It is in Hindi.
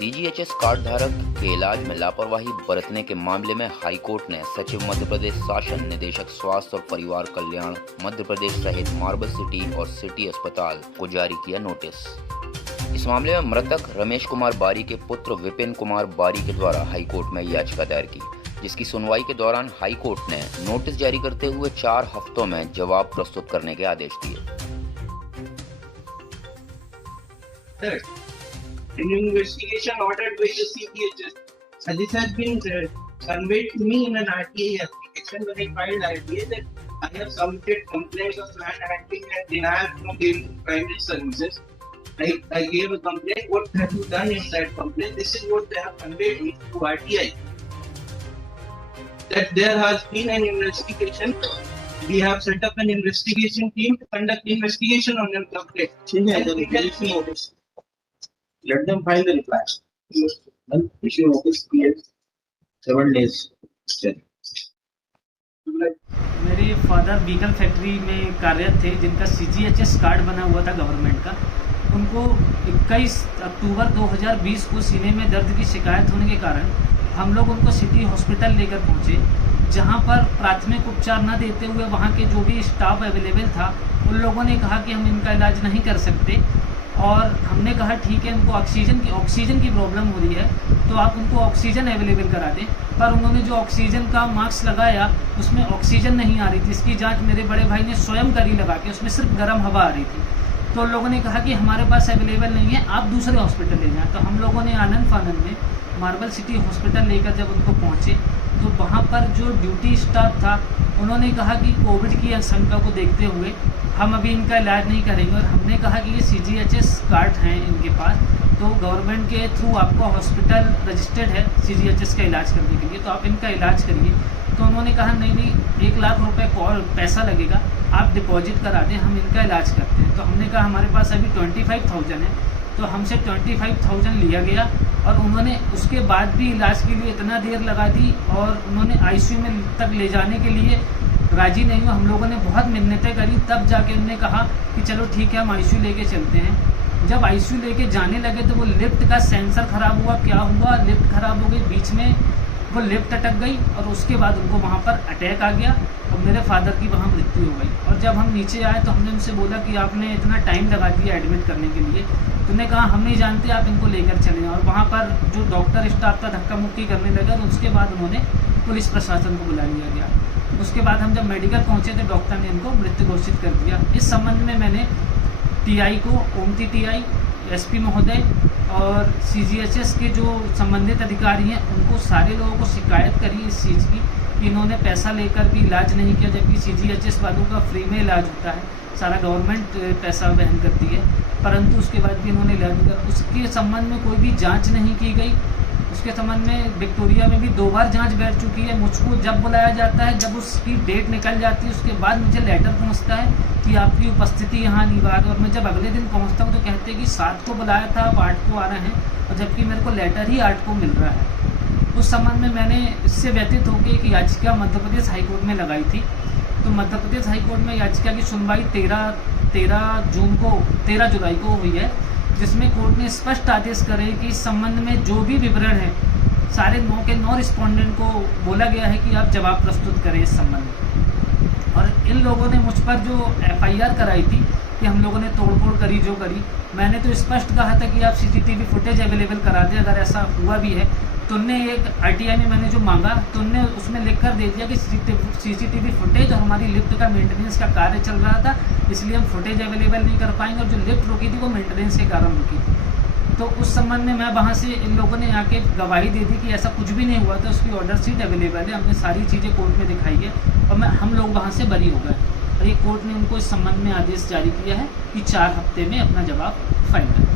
सीजीएचएस कार्ड धारक के इलाज में लापरवाही बरतने के मामले में हाईकोर्ट ने सचिव मध्य प्रदेश शासन, निदेशक स्वास्थ्य और परिवार कल्याण मध्य प्रदेश सहित मार्बल सिटी और सिटी अस्पताल को जारी किया नोटिस। इस मामले में मृतक रमेश कुमार बारी के पुत्र विपिन कुमार बारी के द्वारा हाईकोर्ट में याचिका दायर की, जिसकी सुनवाई के दौरान हाईकोर्ट ने नोटिस जारी करते हुए 4 हफ्तों में जवाब प्रस्तुत करने के आदेश दिए। An investigation ordered by the CGHS. So this has been conveyed to me in an RTA application when I filed RTA that I have submitted complaints of land handling and denial from giving primary services. I gave a complaint. What have you done in that complaint? This is what they have conveyed me to RTI. That there has been an investigation. We have set up an investigation team to conduct investigation on your complaint. Let them file the reply. Then issue notice period 7 days. मेरे फादर बीगल फैक्ट्री में कार्यरत थे, जिनका सीजीएचएस कार्ड बना हुआ था गवर्नमेंट का। उनको 21 अक्टूबर 2020 को सीने में दर्द की शिकायत होने के कारण हम लोग उनको सिटी हॉस्पिटल लेकर पहुंचे, जहां पर प्राथमिक उपचार न देते हुए वहां के जो भी स्टाफ अवेलेबल था उन लोगों ने कहा कि हम इनका इलाज नहीं कर सकते। और हमने कहा ठीक है, इनको ऑक्सीजन की प्रॉब्लम हो रही है तो आप उनको ऑक्सीजन अवेलेबल करा दें। पर उन्होंने जो ऑक्सीजन का मास्क लगाया उसमें ऑक्सीजन नहीं आ रही थी। इसकी जांच मेरे बड़े भाई ने स्वयं करी लगा के, उसमें सिर्फ गर्म हवा आ रही थी। तो लोगों ने कहा कि हमारे पास अवेलेबल नहीं है, आप दूसरे हॉस्पिटल ले जाएँ। तो हम लोगों ने आनंद फानंद में मार्बल सिटी हॉस्पिटल लेकर जब उनको पहुँचे तो वहाँ पर जो ड्यूटी स्टाफ था उन्होंने कहा कि कोविड की आशंका को देखते हुए हम अभी इनका इलाज नहीं करेंगे। और हमने कहा कि ये सीजीएचएस कार्ड हैं इनके पास, तो गवर्नमेंट के थ्रू आपका हॉस्पिटल रजिस्टर्ड है सीजीएचएस का इलाज करने के लिए, तो आप इनका इलाज करिए। तो उन्होंने कहा नहीं 1 लाख रुपए पैसा लगेगा, आप डिपॉजिट करा दें, हम इनका इलाज करते हैं। तो हमने कहा हमारे पास अभी 25,000 है, तो हमसे 25,000 लिया गया। और उन्होंने उसके बाद भी इलाज के लिए इतना देर लगा दी और उन्होंने आईसीयू में तक ले जाने के लिए राजी नहीं हुआ। हम लोगों ने बहुत मिन्नतें करी, तब जाके उन्होंने कहा कि चलो ठीक है हम आईसीयू लेके चलते हैं। जब आईसीयू लेके जाने लगे तो वो लिफ्ट का सेंसर खराब हुआ, क्या हुआ, लिफ्ट खराब हो गई, बीच में वो लिफ्ट अटक गई और उसके बाद उनको वहाँ पर अटैक आ गया और मेरे फादर की वहाँ मृत्यु हो गई। और जब हम नीचे आए तो हमने उनसे बोला कि आपने इतना टाइम लगा दिया एडमिट करने के लिए, तो उन्होंने कहा हम नहीं जानते, आप इनको लेकर चलें। और वहाँ पर जो डॉक्टर स्टाफ था धक्का मुक्की करने लगा, और उसके बाद उन्होंने पुलिस प्रशासन को बुला लिया गया। उसके बाद हम जब मेडिकल पहुँचे तो डॉक्टर ने इनको मृत्यु घोषित कर दिया। इस संबंध में मैंने टीआई को, ओमती टीआई, एसपी महोदय और सीजीएचएस के जो संबंधित अधिकारी हैं उनको, सारे लोगों को शिकायत करी इस चीज़ की कि इन्होंने पैसा लेकर भी इलाज नहीं किया, जबकि सीजीएचएस वालों का फ्री में इलाज होता है, सारा गवर्नमेंट पैसा वहन करती है, परंतु उसके बाद भी इन्होंने इलाज नहीं किया। उसके संबंध में कोई भी जाँच नहीं की गई। उसके संबंध में विक्टोरिया में भी 2 बार जांच बैठ चुकी है। मुझको जब बुलाया जाता है, जब उसकी डेट निकल जाती है, उसके बाद मुझे लेटर पहुंचता है कि आपकी उपस्थिति यहाँ अनिवार्य। और मैं जब अगले दिन पहुंचता हूँ तो कहते हैं कि 7 को बुलाया था, आप 8 को आ रहे हैं, और जबकि मेरे को लेटर ही 8 को मिल रहा है। उस संबंध में मैंने इससे व्यतीत होकर एक याचिका मध्य प्रदेश हाईकोर्ट में लगाई थी। तो मध्य प्रदेश हाईकोर्ट में याचिका की सुनवाई 13 जुलाई को हुई है, जिसमें कोर्ट ने स्पष्ट आदेश करे कि इस संबंध में जो भी विवरण है सारे 9 के 9 रिस्पोंडेंट को बोला गया है कि आप जवाब प्रस्तुत करें इस संबंध में। और इन लोगों ने मुझ पर जो एफआईआर कराई थी कि हम लोगों ने तोड़फोड़ करी, जो करी, मैंने तो स्पष्ट कहा था कि आप सीसीटीवी फुटेज अवेलेबल करा दें। अगर ऐसा हुआ भी है तो उनने एक आरटीआई में मैंने जो मांगा तो उनने उसमें लिख कर दे दिया कि सीसीटीवी फुटेज और हमारी लिफ्ट का मेंटेनेंस का कार्य चल रहा था, इसलिए हम फुटेज अवेलेबल नहीं कर पाएंगे, और जो लिफ्ट रुकी थी वो मेंटेनेंस के कारण रुकी थी। तो उस संबंध में मैं वहाँ से इन लोगों ने आके गवाही दे दी कि ऐसा कुछ भी नहीं हुआ था, उसकी ऑर्डर शीट अवेलेबल है, हमने सारी चीज़ें कोर्ट में दिखाई है और हम लोग वहाँ से बरी हो गए। और ये कोर्ट ने उनको इस संबंध में आदेश जारी किया है कि 4 हफ्ते में अपना जवाब फाइल करें।